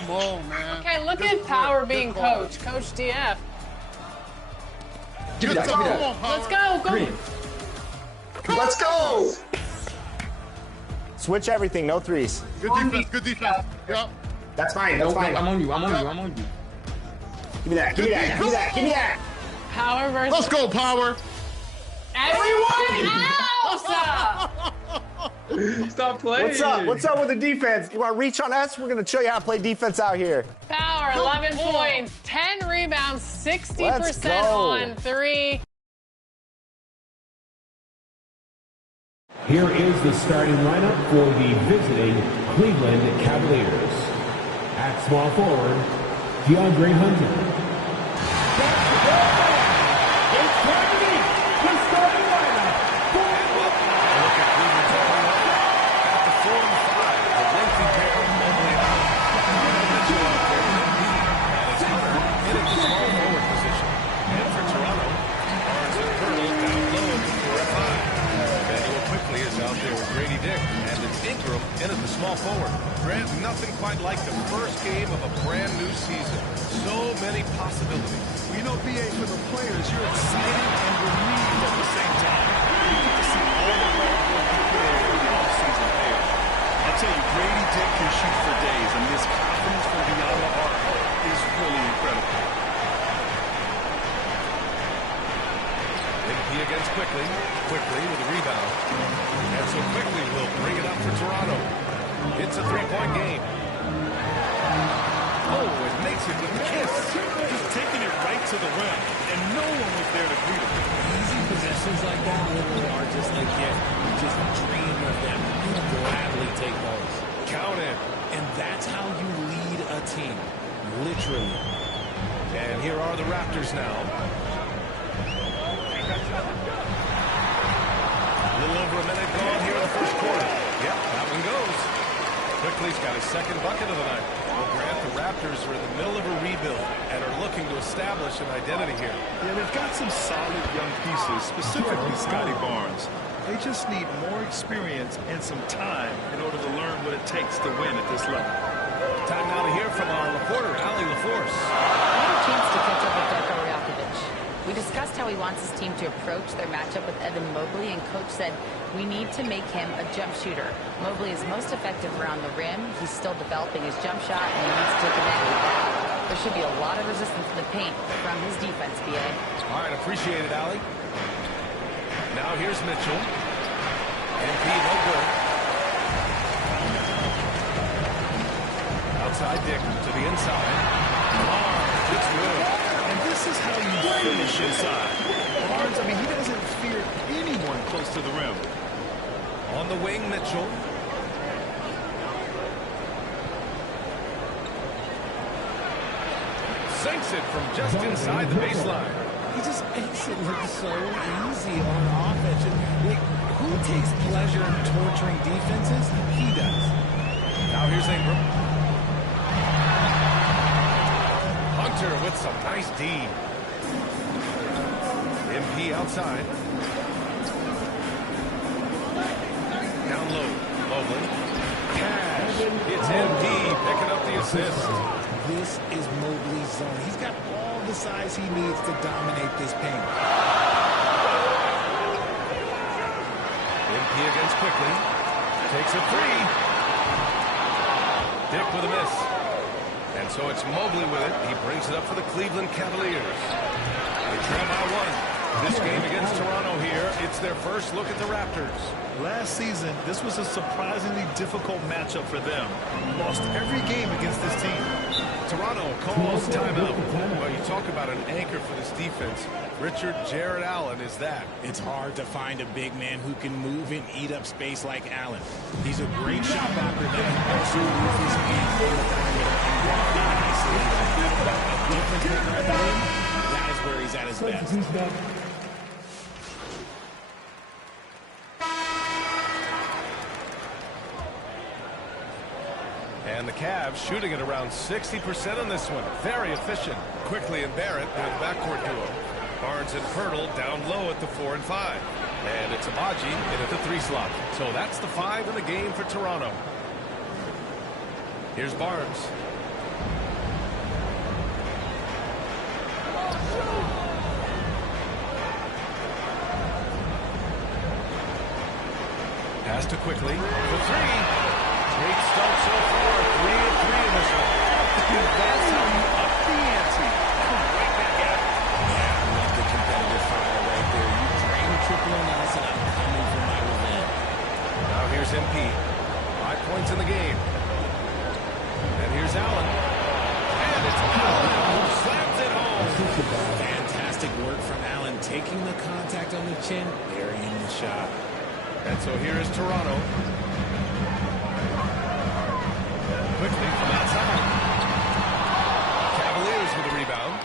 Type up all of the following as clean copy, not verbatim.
Come on, man. Okay, look at Power being coach. Coach DF. Give me that. Come on, Power. Let's go. Go. Let's go. Switch everything. No threes. Good defense. Good defense. Yep. That's fine. That's fine. I'm on you. I'm on you. Give me that. Give me that. Give me that. Give me that. Power versus. Let's go, Power. Everyone else. Stop playing. What's up? What's up with the defense? You want to reach on us? We're going to show you how to play defense out here. Power, 11 points, 10 rebounds, 60% on 3. Here is the starting lineup for the visiting Cleveland Cavaliers. At small forward, DeAndre Hunter. In at the small forward. Grant, nothing quite like the first game of a brand new season. So many possibilities. Well, you know, BA, for the players, you're excited and relieved at the same time. You get to see all the hard work you put in for the offseason players. I tell you, Grady Dick can shoot for days, and his confidence from beyond the arc is really incredible. He against Quickly. Quickly with a rebound. And so Quickly will bring it up for Toronto. It's a three-point game. Oh, it makes it with a kiss. Just taking it right to the rim, and no one was there to greet him. Easy possessions like that literally are just like, yeah, you just dream of them. You gladly take those. Count it. And that's how you lead a team. Literally. And here are the Raptors now. A little over a minute gone here in the first quarter. Yep, that one goes. Quickly's got his second bucket of the night. Well, Grant, the Raptors are in the middle of a rebuild and are looking to establish an identity here. Yeah, they've got some solid young pieces, specifically Scotty Barnes. They just need more experience and some time in order to learn what it takes to win at this level. Time now to hear from our reporter, Allie LaForce. I had a chance to catch up with Darko Rakovic. We discussed how he wants his team to approach their matchup with Evan Mobley, and Coach said we need to make him a jump shooter. Mobley is most effective around the rim. He's still developing his jump shot, and he needs to take advantage of that. There should be a lot of resistance in the paint from his defense, BA. All right, appreciate it, Allie. Now here's Mitchell. MP, no good. Outside Dick to the inside. It's good. And this is how you finish inside. Barnes, I mean, he doesn't fear anyone close to the rim. On the wing, Mitchell. Sinks it from just inside the baseline. He just makes it look so easy on offense. Like, who takes pleasure in torturing defenses? He does. Now here's Ingram. Hunter with some nice D. MP outside. Down low. Mobley. Cash. It's MP picking up the assist. This is Mobley's zone. He's got all the size he needs to dominate this paint. MP against Quickly. Takes a three. Dick with a miss. And so it's Mobley with it. He brings it up for the Cleveland Cavaliers. They trail by one. This game against Toronto here, it's their first look at the Raptors. Last season, this was a surprisingly difficult matchup for them. Lost every game against this team. Toronto calls timeout. Well, you talk about an anchor for this defense. Richard Jared Allen is that. It's hard to find a big man who can move and eat up space like Allen. He's a great shot blocker that can also move his game from the perimeter and walk in isolation. A difference maker at the rim, that is where he's at his best. And the Cavs shooting at around 60% on this one. Very efficient. Quickly and Barrett with backcourt duo. Barnes and Pirtle down low at the 4 and 5. And it's Abaji in at the 3 slot. So that's the 5 in the game for Toronto. Here's Barnes. Pass to quickly. For three. Great start so far. 3 of 3 in this one. That's how you up the ante. Come right back at it. Yeah, I love the competitive fire right there. You drain a triple on us, and I'm coming for my revenge. Now here's MP. 5 points in the game. And here's Allen. And it's Allen who slams it home. Fantastic work from Allen, taking the contact on the chin, burying the shot. And so here is Toronto. Quickly from outside. Cavaliers with a rebound.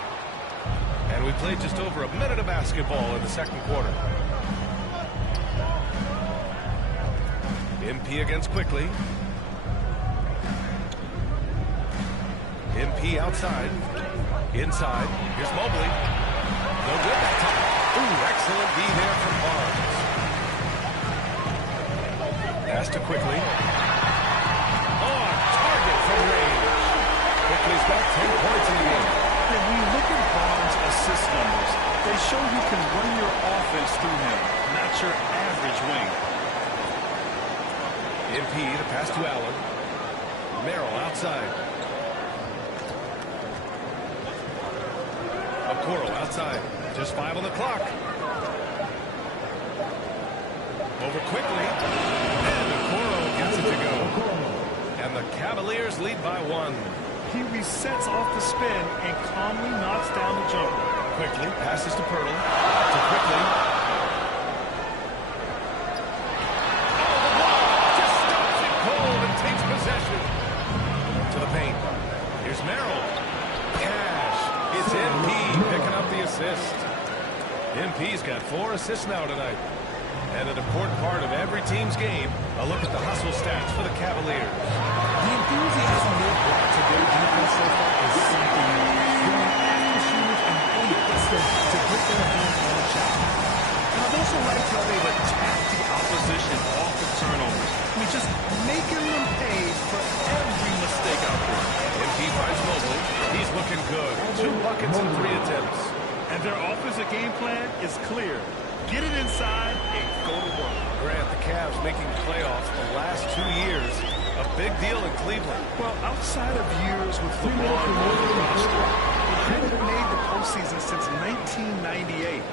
And we played just over a minute of basketball in the second quarter. MP against quickly. MP outside. Inside. Here's Mobley. No good that time. Ooh, excellent D there from Barnes. Pass to quickly. On target from range. Quickly's got 10 points in the game. And when you look at Barnes' assist numbers, they show you can run your offense through him, not your average wing. MP, the pass to Allen. Merrill outside. Okoro outside. Just 5 on the clock. Over quickly. And Okoro gets it to go. And the Cavaliers lead by 1. He resets off the spin and calmly knocks down the jumper. Quickly passes to Pirtle. To quickly. Just stops it cold and takes possession. To the paint. Here's Merrill. Cash. It's MP picking up the assist. MP's got 4 assists now tonight. And an important part of every team's game, a look at the hustle stats for the Cavaliers. The enthusiasm they've brought to their defense so far is something new. Going after shooters and really gets them to get their hands on the shot. I've also liked how they've attacked the opposition off the turnovers. I mean, just making them pay for every mistake out there. MP finds Mobley. He's looking good. 2 buckets and 3 attempts. And their offensive game plan is clear. Get it inside and go to work. Grant, the Cavs making playoffs the last 2 years. A big deal in Cleveland. Well, outside of years with LeBron on the roster, they hadn't made the postseason since 1998.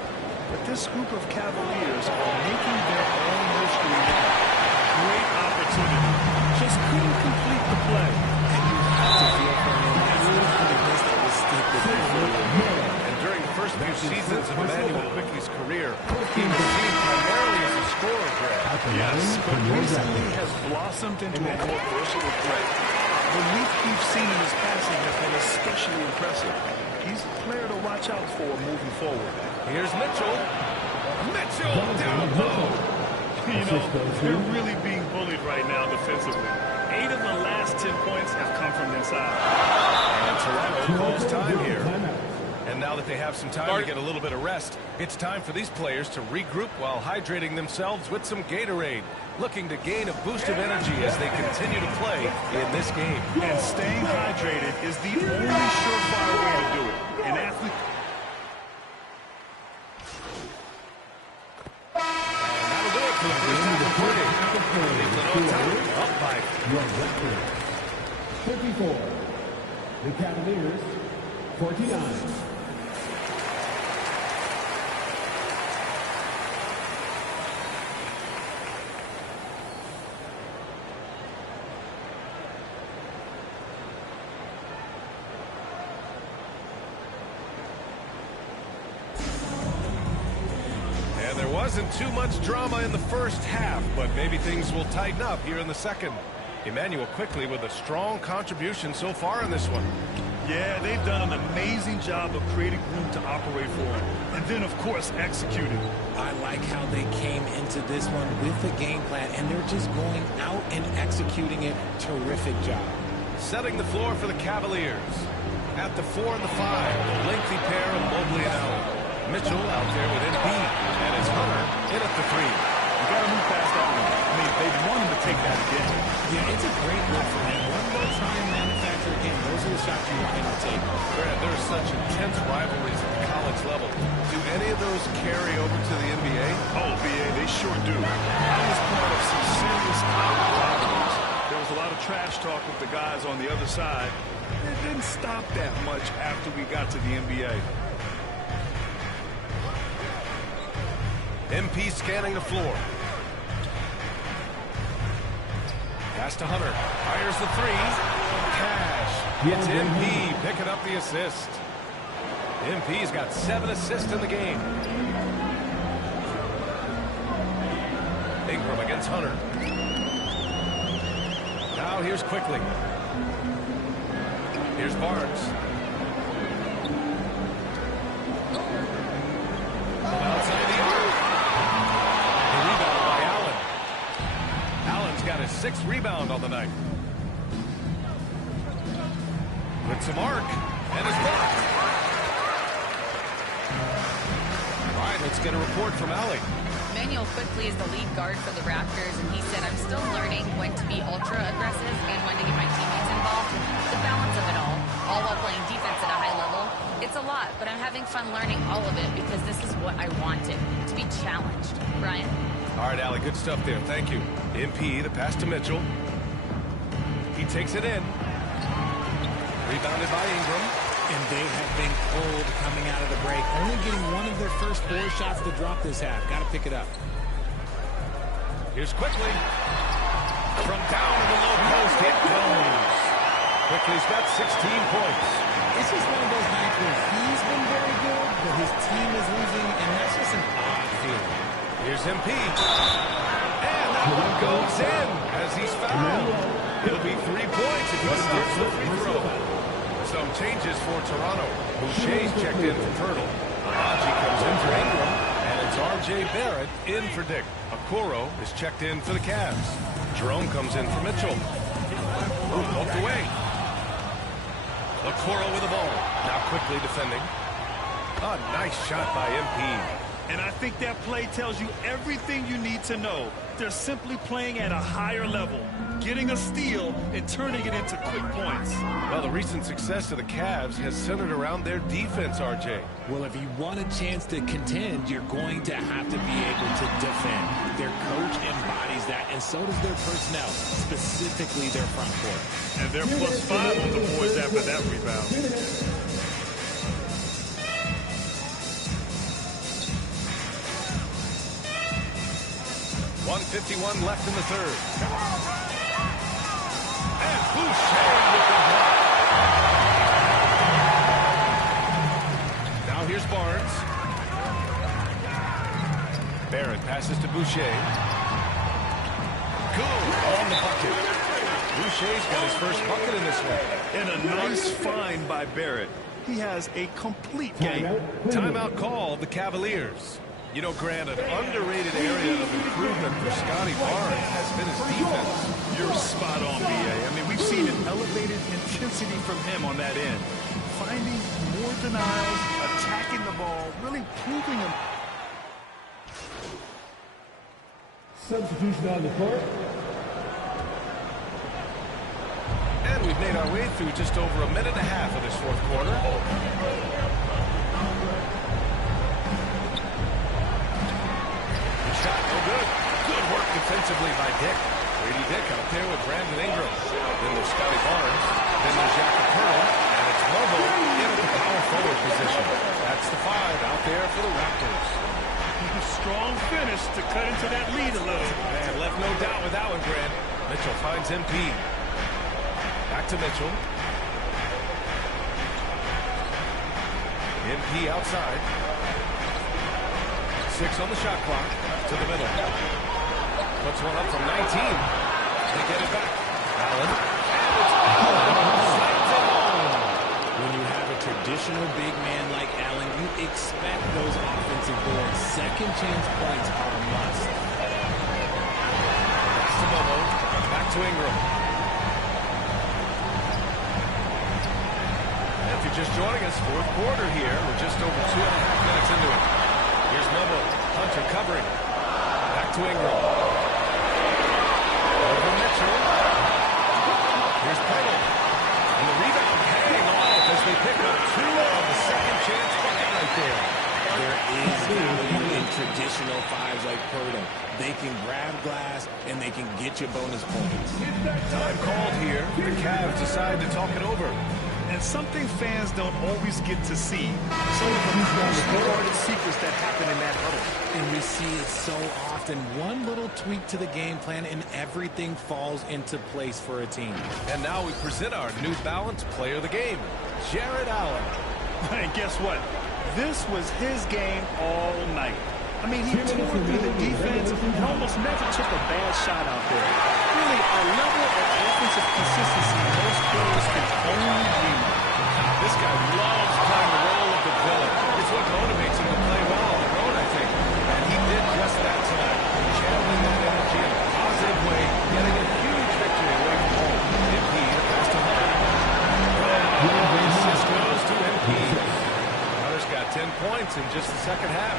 But this group of Cavaliers are making their own history now. Great opportunity. Just couldn't complete the play. And you have to feel for him. That's the goodness that will stick with him. And during the first few seasons of Emmanuel Quickly's career, he was seen primarily as a scorer, Grant. Yes, but recently has blossomed into a more versatile threat. The leap we've seen in his passing has been especially impressive. He's a player to watch out for moving forward. Here's Mitchell. Mitchell down low. You know, they're really being bullied right now defensively. 8 of the last 10 points have come from inside. And Toronto calls time here. And now that they have some time to get a little bit of rest, it's time for these players to regroup while hydrating themselves with some Gatorade, looking to gain a boost of energy as they continue to play in this game. And staying hydrated is the only surefire way to do it. An athlete... And that'll do it for the first half of play. Cleveland on top, up by 54. The Cavaliers, 49. Wasn't too much drama in the first half, but maybe things will tighten up here in the second. Emmanuel Quickly with a strong contribution so far in this one. Yeah, they've done an amazing job of creating room to operate for him. And then, of course, executing. I like how they came into this one with the game plan, and they're just going out and executing it. Terrific job. Setting the floor for the Cavaliers. At the 4 and the 5, the lengthy pair of Mobley and Allen. Mitchell out there with MP, and it's Hunter in at the 3. You got to move past that one. I mean, they want him to take that again. Yeah, it's a great look for him. One more try and manufacture again. Those are the shots you want him to take. Grant, there's such intense rivalries at the college level. Do any of those carry over to the NBA? Oh, BA, they sure do. I was part of some power problems. There was a lot of trash talk with the guys on the other side. It didn't stop that much after we got to the NBA. MP scanning the floor. Pass to Hunter. Fires the three. Cash. It's MP picking up the assist. MP's got 7 assists in the game. Ingram against Hunter. Now here's Quickly. Here's Barnes. From outside the arc. A rebound by Allen. Allen's got his 6th rebound on the night. Puts a mark and is blocked. All right, let's get a report from Allie. Manuel Quickly is the lead guard for the Raptors, and he said, I'm still learning when to be ultra aggressive and when to get my teammates involved. The balance of it all while playing defense at a high level. It's a lot, but I'm having fun learning all of it because this is what I wanted, to be challenged. Brian? All right, Allie, good stuff there. Thank you. MP, the pass to Mitchell. He takes it in. Rebounded by Ingram. And they have been cold coming out of the break. Only getting one of their first 4 shots to drop this half. Got to pick it up. Here's Quickly. From down in the low post, it goes. Quickly's got 16 points. It's just one of those nights where he's been very good, but his team is losing, and that's just an odd feeling. Here's MP. And that one goes in as he's fouled. It'll be 3 points if he gets the free throw. Some changes for Toronto. Boucher's checked in for Pirtle. Aji comes in for Ingram. And it's R.J. Barrett in for Dick. Okoro is checked in for the Cavs. Jerome comes in for Mitchell. Poked away. Okoro with the ball. Now Quickly defending. A nice shot by MP. And I think that play tells you everything you need to know. They're simply playing at a higher level, getting a steal and turning it into quick points. Well, the recent success of the Cavs has centered around their defense, RJ. Well, if you want a chance to contend, you're going to have to be able to defend. Their coach embodies that, and so does their personnel, specifically their front court. And they're +5 on the boards after that rebound. 1:51 left in the third. And Boucher with the block. Now here's Barnes. Barrett passes to Boucher. Good on the bucket. Boucher's got his first bucket in this one. And a nice find by Barrett. He has a complete game. Timeout call, the Cavaliers. You know, Grant, an underrated area of improvement for Scotty Barnes has been his defense. You're spot on, B.A. I mean, we've seen an elevated intensity from him on that end. Finding more denials, attacking the ball, really proving him. Substitution on the court. And we've made our way through just over a minute and a half of this fourth quarter. Shot, no good. Good work defensively by Dick. Grady Dick out there with Brandon Ingram. Then there's Scotty Barnes. Then there's Jackpotathon. And it's Lobo in at the power forward position. That's the 5 out there for the Raptors. Strong finish to cut into that lead a little. Man, left no doubt with that one, Grant. Mitchell finds MP. Back to Mitchell. MP outside. 6 on the shot clock. To the middle. Puts one up from 19. They get it back. Allen. And it's Allen. Slams it home. When you have a traditional big man like Allen, you expect those offensive boards. Second chance points are a must. That's to Momo. Back to Ingram. And if you're just joining us, fourth quarter here. We're just over 2.5 minutes into it. Here's Momo. Hunter covering. Back to Ingram. Over Mitchell. Here's Pirtle. And the rebound hanging off as they pick up 2 on the second chance bucket right there. There is value in traditional fives like Pirtle. They can grab glass, and they can get you bonus points. Time called here. The Cavs decide to talk it over. And something fans don't always get to see. Some of the most guarded secrets that happen in that huddle. And we see it so often. One little tweak to the game plan, and everything falls into place for a team. And now we present our New Balance Player of the Game, Jared Allen. And guess what? This was his game all night. I mean, he tore through the defense and almost never took a bad shot out there. Really, a level of offensive consistency most players can only dream of. This guy loves playing the role of the villain. It's what motivates him to play well on the road, I think. And he did just that tonight, channeling that energy in a positive way, getting a huge victory away from home. MP to pass to Hunter. The assist goes to MP. Hunter's got 10 points in just the second half.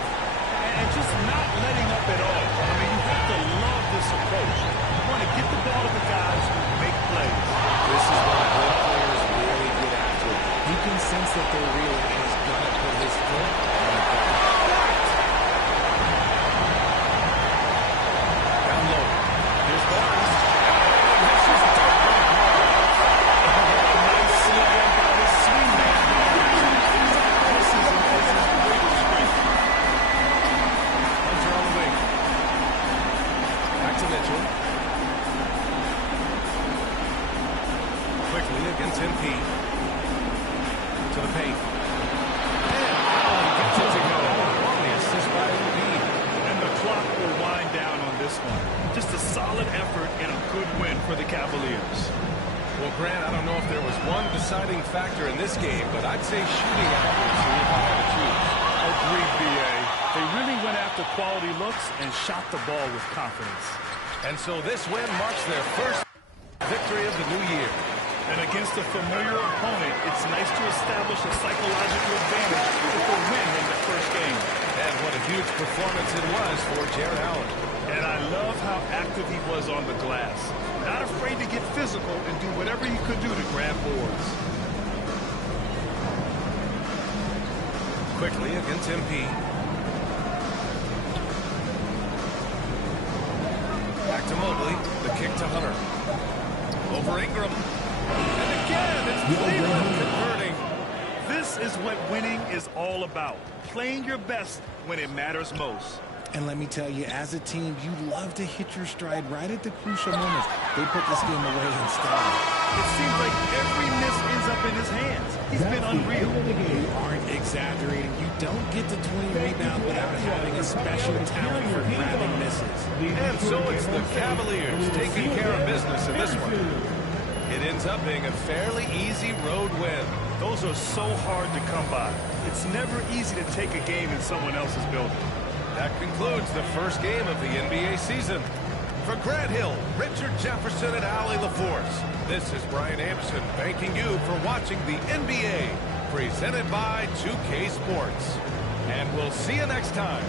And just not letting up at all. I mean, you have to love this approach. You want to get the ball to the guys who make plays. This is when good players really get after it. You can sense that they're real, and he's going to put his foot on the gas. Down low. Here's Barnes. This is tough. Nice slam by the swing man. This is a great strength. Hunter on the wing. Back to Mitchell. Quickly against MP. To the paint. And Allen gets it to go. On the assist by MP. And the clock will wind down on this one. Just a solid effort and a good win for the Cavaliers. Well, Grant, I don't know if there was one deciding factor in this game, but I'd say shooting accuracy if I had to choose. Agreed, B.A. They really went after quality looks and shot the ball with confidence. And so this win marks their first victory of the new year. And against a familiar opponent, it's nice to establish a psychological advantage with a win in the first game. And what a huge performance it was for Jared Allen. And I love how active he was on the glass. Not afraid to get physical and do whatever he could do to grab boards. Quickly against MP. Back to Mobley. The kick to Hunter. Over Ingram. And again, it's Cleveland converting. This is what winning is all about. Playing your best when it matters most. And let me tell you, as a team, you love to hit your stride right at the crucial moments. They put this game away in style. It seems like every miss ends up in his hands. He's been unreal. You aren't exaggerating. You don't get to 20 rebounds without having a special talent for grabbing misses. And so it's the Cavaliers taking care of business in this one. It ends up being a fairly easy road win. Those are so hard to come by. It's never easy to take a game in someone else's building. That concludes the first game of the NBA season. For Grant Hill, Richard Jefferson, and Allie LaForce, this is Brian Anderson thanking you for watching the NBA, presented by 2K Sports. And we'll see you next time.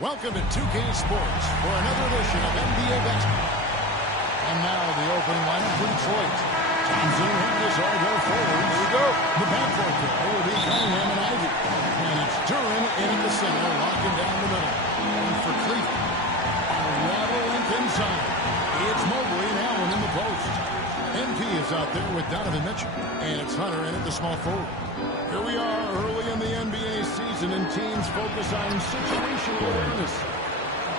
Welcome to 2K Sports for another edition of NBA basketball. And now the opening lineup for Detroit. Thompson and Harris are their forwards. Here we go. The backcourt there will be Cunningham and Ivy. And it's Duran in at the center, locking down the middle. And for Cleveland, a lateral length inside. It's Mobley and Allen in the post. MP is out there with Donovan Mitchell. And it's Hunter in at the small forward. Here we are early in the NBA season, and teams focus on situational awareness.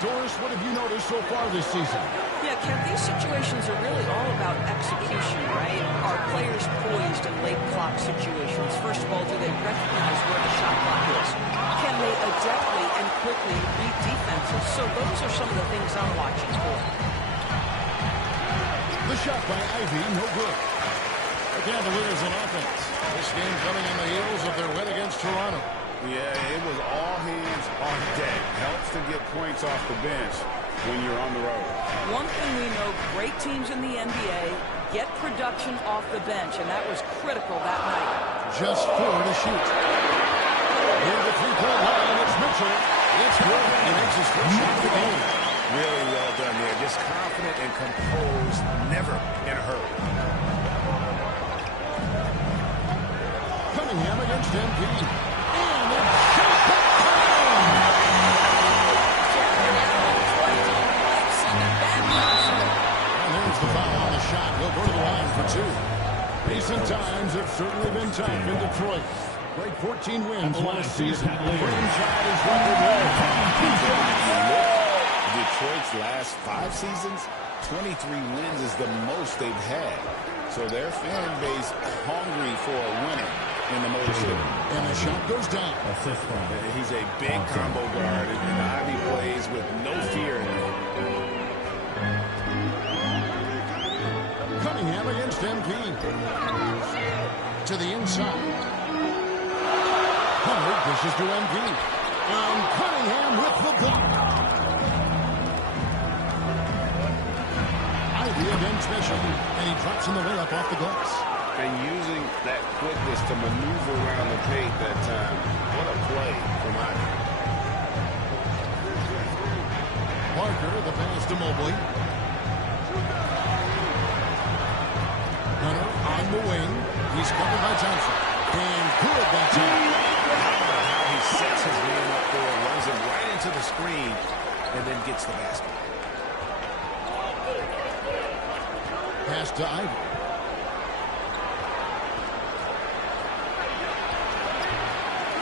Doris, what have you noticed so far this season? Yeah, Kev, these situations are really all about execution, right? Are players poised in late clock situations? First of all, do they recognize where the shot clock is? Can they adeptly and quickly read defenses? So those are some of the things I'm watching for. The shot by Ivy, no good. The Cavaliers on offense. This game coming on the heels of their win against Toronto. Yeah, it was all hands on deck. Helps to get points off the bench when you're on the road. One thing we know, great teams in the NBA get production off the bench, and that was critical that night. Just 4 to shoot. Near the three-point line, it's Mitchell. It's good. He makes his first shot of the game. Really well done there. Just confident and composed, never in a hurry. Cunningham against MP. And it's and there's the foul on the shot. He'll go to the line for 2. Recent times have certainly been tough in Detroit. Great 14 wins last season. Franchise record low. Detroit's last 5 seasons, 23 wins is the most they've had. So their fan base hungry for a winner in the Motor City. And the shot goes down. He's a big combo guard, and Ivy plays with no fear in him. Cunningham against MP. To the inside. Hunter dishes to MP. And Cunningham with the block. Ivy against Mitchell. And he drops in the layup off the glass. And using that quickness to maneuver around the paint that time. What a play from Ivy. Parker, the pass to Mobley. Hunter on the wing. He's covered by Thompson. And good that time. How he sets his man up there, runs him right into the screen, and then gets the basket. Pass to Ivy.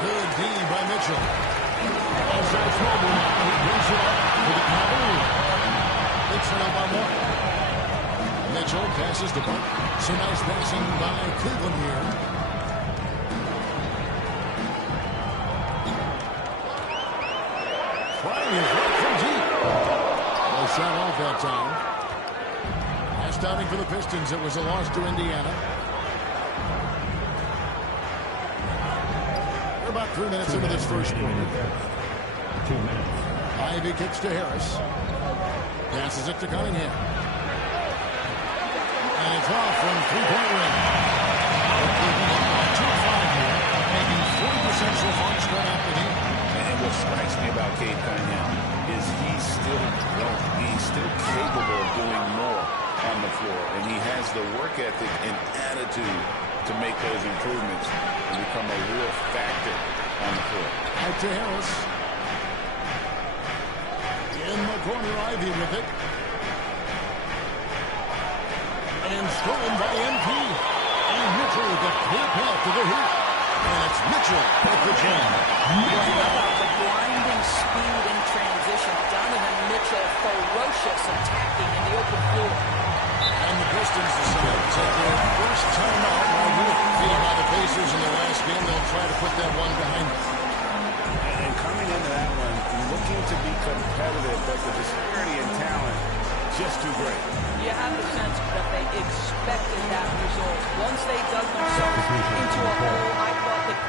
Good D by Mitchell. Outside Mobley. He brings it up for the Cavaliers. It's now by 1. Mitchell passes to Parker. Some nice passing by Cleveland here. Trying his right from deep. No shot off that time. Last outing for the Pistons. It was a loss to Indiana. We're about 3 minutes into this first quarter. 2 minutes. Ivy kicks to Harris. Passes it to Cunningham. And it's off from three-point range. Cleveland on 2-5 here, making 40% so far spread out the game. And what strikes me about Cade Cunningham is he's still growing. He's still capable of doing more on the floor. And he has the work ethic and attitude to make those improvements and become a real factor on the floor. Out to Harris. In the corner, Ivy with it. And stolen by MP. And Mitchell with a clear path to the hoop. And it's Mitchell at the jam. About the blinding speed in transition. Donovan Mitchell ferocious attacking in the open floor. And the Pistons decide to take their first time out right here. Beaten by the Pacers in their last game, they'll try to put that one behind them. And coming into that one, looking to be competitive, but the disparity in talent, just too great. You have the sense that they expected that result. Once they dug themselves into a hole, I thought that...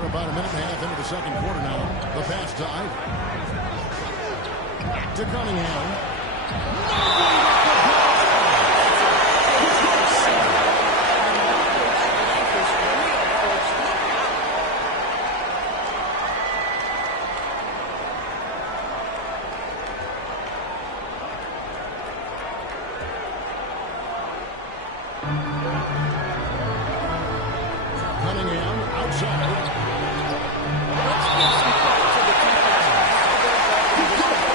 We're about a minute and a half into the second quarter now. The pass to Ivy. To Cunningham. Cunningham outside. Let's give some credit to the defense on how they're guarding this ball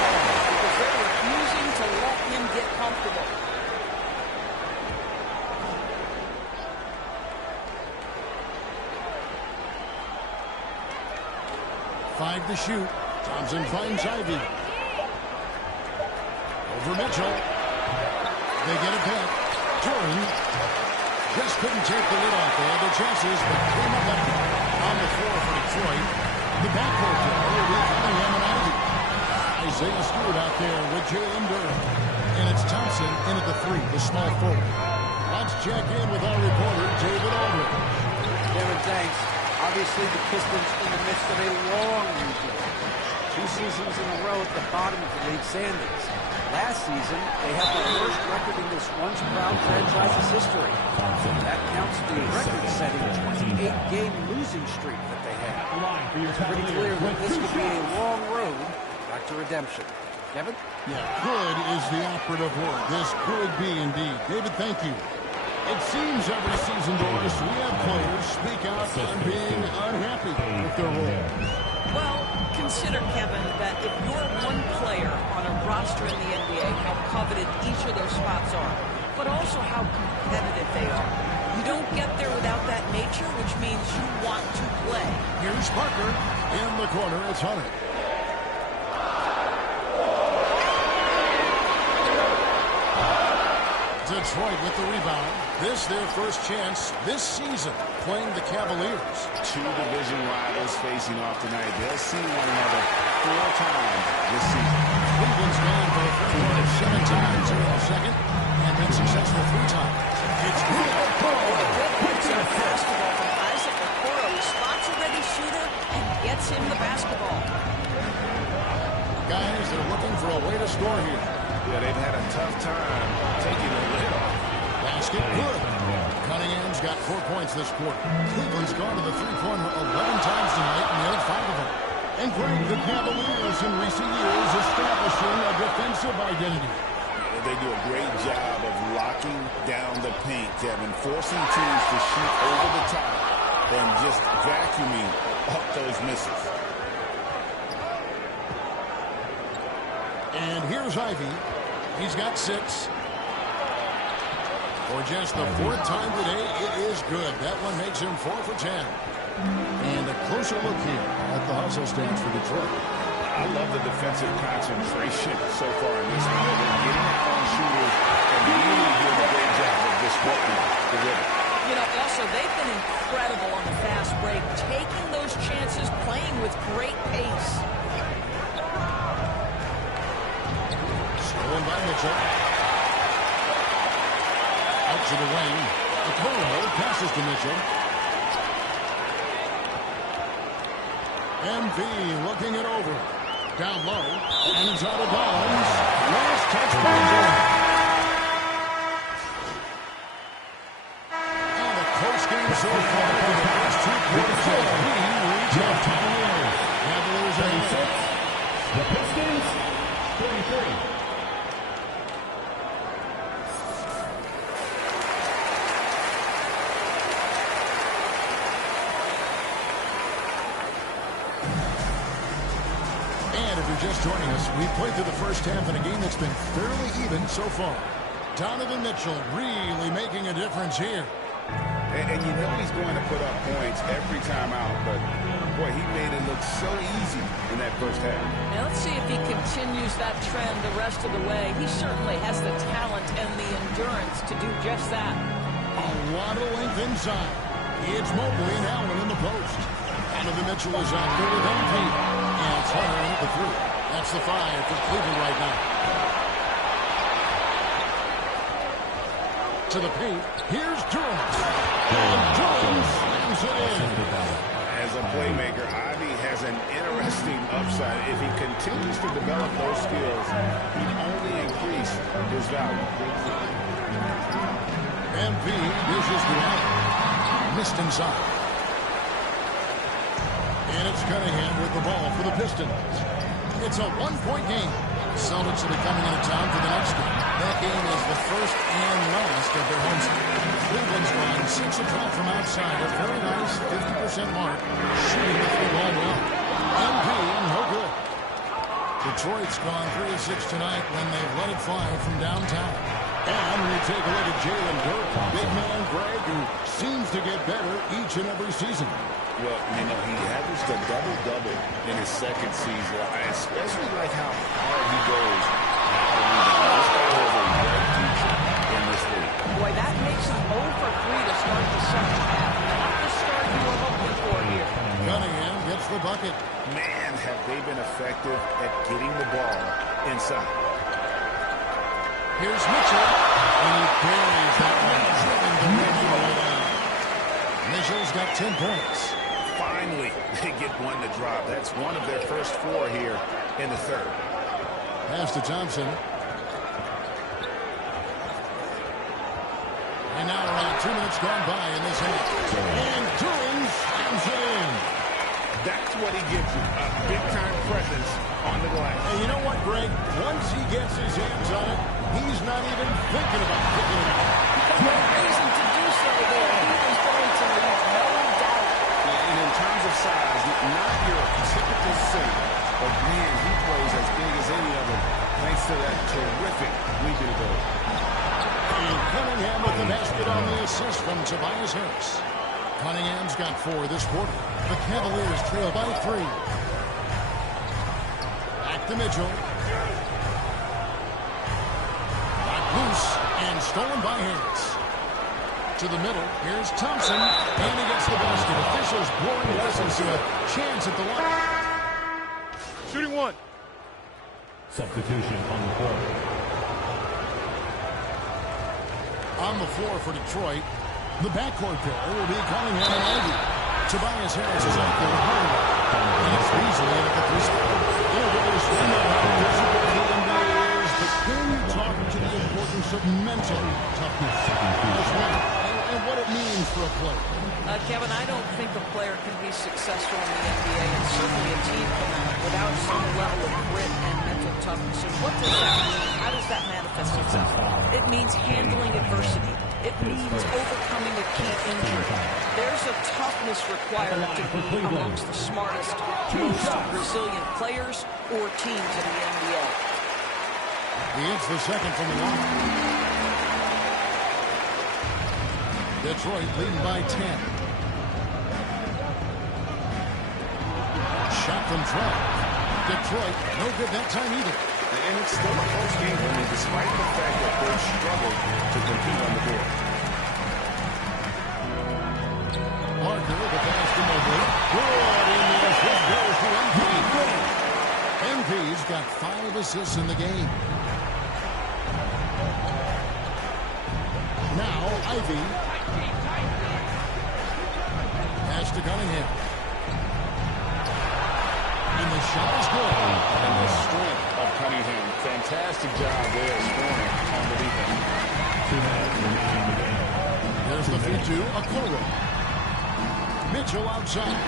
because they're refusing to let him get comfortable. Five to shoot. Thompson finds Ivy. Over Mitchell. They get a pick. Turin just couldn't take the lid off. They had their chances, but came up empty. On the floor for Detroit. The backcourt there will be Cunningham and Ivy. Isaiah Stewart out there with Jalen Durham. And it's Thompson in at the three, the small forward. Let's check in with our reporter, David Aldridge. Kevin, thanks. Obviously, the Pistons in the midst of a long rebuild. 2 seasons in a row at the bottom of the league standings. Last season, they had the worst record in this once proud franchise's history. That counts the record-setting 28-game losing streak that they had. It's pretty clear that this could be a long road back to redemption. Kevin? Yeah, good is the operative word. This could be indeed. David, thank you. It seems every season, Doris, we have players speak out on being unhappy with their role. Well, consider, Kevin, that if you're one player on a roster in the NBA, how coveted each of those spots are, but also how competitive they are. You don't get there without that nature, which means you want to play. Here's Parker. In the corner, it's Hunter. Detroit with the rebound. This their first chance this season playing the Cavaliers. 2 division rivals facing off tonight. They'll see one another 4 times this season. Cleveland's gone for a free quarter 7 times in the second and been successful 3 times. It's good. It's a basketball from Isaac Okoro. He spots a ready shooter and gets him the basketball. Guys, they're looking for a way to score here. Yeah, they've had a tough time taking the lid off. Basket good. Cunningham's got 4 points this quarter. Cleveland's gone to the three-pointer 11 times tonight and made 5 of them. And Greg, the Cavaliers in recent years establishing a defensive identity. They do a great job of locking down the paint, Kevin, forcing teams to shoot over the top and just vacuuming up those misses. And here's Ivy. He's got 6. For just the 4th time today, it is good. That one makes him 4 for 10. And a closer look here at the hustle stats for Detroit. I love the defensive concentration so far in this one. They're getting out on shooters and really doing a great job of disrupting the rhythm. You know, also, they've been incredible on the fast break, taking those chances, playing with great pace. Stolen by Mitchell. Out to the wing. Okoro passes to Mitchell. MV looking it over. Down low. And it's out of bounds. Last touch by Jordan. And a close game so far for the first 2 quarters as we reach halftime. Cavaliers ahead. The Pistons, 33. Just joining us, we played through the first half in a game that's been fairly even so far. Donovan Mitchell really making a difference here. And you know he's going to put up points every time out, but boy, he made it look so easy in that first half. Now let's see if he continues that trend the rest of the way. He certainly has the talent and the endurance to do just that. A lot of length inside. It's Mobley and Allen in the post. Donovan Mitchell is out there with MP. And it's Hunter in at the 3. That's the 5 for Cleveland right now. To the paint. Here's Durham. And Durham slams it in. As a playmaker, Ivy has an interesting interesting upside. If he continues to develop those skills, he'd only increase his value. MP dishes to Allen. Missed inside. And it's Cunningham with the ball for the Pistons. It's a one-point game. The Celtics will be coming into town for the next game. That game is the first and last of their homestand. Cleveland's gone 6 of 12 from outside. A very nice 50% mark. Shooting the three ball well. MP, no good. Detroit's gone 3 of 6 tonight when they've let it fly from downtown. And we take a look at Jalen Dirk, big man Greg, who seems to get better each and every season. Well, you know, he averaged a double-double in his second season. I especially like how hard he goes. This guy has a great future in this league. Boy, that makes him 0 for 3 to start the second half. Not the start you were hoping for here. Cunningham gets the bucket. Man, have they been effective at getting the ball inside. Here's Mitchell, and he buries that one, driven the rim all the way down. Mitchell's got 10 points. Finally, they get one to drop. That's one of their first 4 here in the third. Pass to Thompson. And now around 2 minutes gone by in this half. And Durham slams it in. That's what he gives you, a big-time presence on the glass. And you know what, Greg? Once he gets his hands on it, he's not even thinking about picking it up. No reason to do so there. He was going to leave, no doubt. And in terms of size, not your typical center, but man, he plays as big as any of them thanks to that terrific leaping ability. And Cunningham with the basket on the assist from Tobias Harris. Cunningham's got 4 this quarter. The Cavaliers trail by 3. Back to Mitchell. Back loose and stolen by Harris. To the middle. Here's Thompson. And he gets the basket. Officials blowing whistles to a chance at the line. Shooting 1. Substitution on the court. On the floor for Detroit, the backcourt pair will be Cunningham and Ivy. Tobias Harris is out there hard. And it's easily at the 3-spot. You know, there's one of how physical the NBA is, but can you talk to the importance of mental toughness as well, and what it means for a player? Kevin, I don't think a player can be successful in the NBA, and certainly a team without some level of grit and mental toughness. And what does that mean? How does that manifest itself? It means handling adversity. It means overcoming a key injury. There's a toughness required to be amongst the smartest, most resilient players or teams in the NBA. He hits the second from the line. Detroit leading by 10. Shot from 12. Detroit, no good that time either. And it's still a close game, I mean, despite the fact that they've struggled to compete on the board. Parker, the pass to Mobley. Good, and the assist goes to MP. MP's got 5 assists in the game. Now, Ivy. Pass to Cunningham. And the shot is good. And the strength of Cunningham. Fantastic job there scoring on the defense. There's the feed to Okoro. Mitchell outside.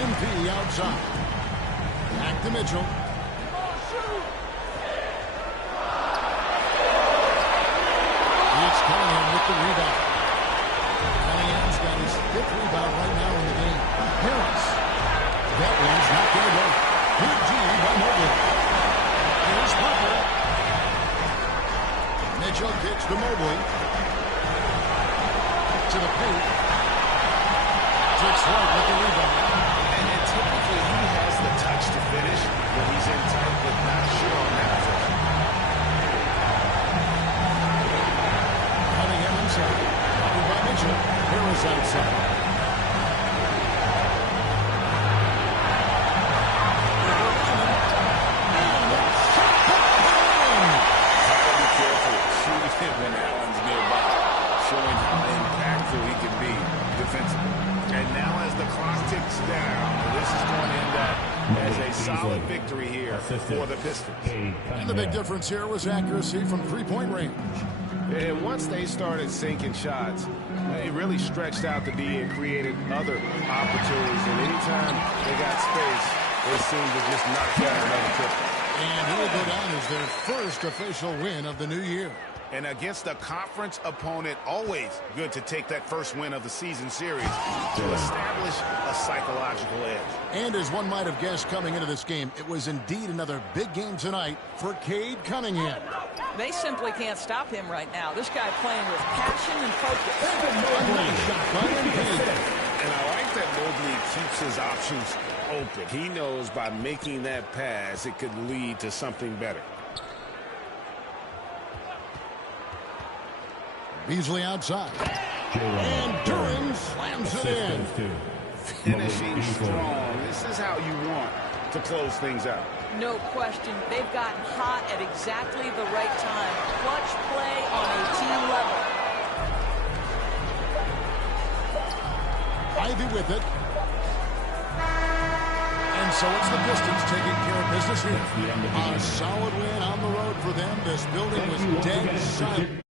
MP outside. Back to Mitchell. It's Cunningham with the rebound. Cunningham's got his 5th rebound right now in the game. Harris. That one's not going to go. Good D by Mobley. Here's Parker. Mitchell kicks to Mobley. To the paint. Detroit with the rebound. And typically he has the touch to finish when he's in tight, but not sure on that possession. Cunningham inside. Covered by Mitchell. Harris outside. When Allen's nearby, showing how impactful he can be defensively. And now as sticks down. This is going to end up as a solid victory here for the Pistons. And the big difference here was accuracy from three-point range. And once they started sinking shots, they really stretched out the D and created other opportunities. And anytime they got space, they seemed to just knock down another triple. And it will go down as their first official win of the new year. And against a conference opponent, always good to take that first win of the season series to establish a psychological edge. And as one might have guessed coming into this game, it was indeed another big game tonight for Cade Cunningham. They simply can't stop him right now. This guy playing with passion and focus. A nice shot by Cade. And I like that Mobley keeps his options open. He knows by making that pass, it could lead to something better. Beasley outside. And Durham slams it in. Finishing strong. This is how you want to close things out. No question. They've gotten hot at exactly the right time. Clutch play on a team level. Ivy with it. And so it's the Pistons taking care of business here. A solid win on the road for them. This building was dead silent.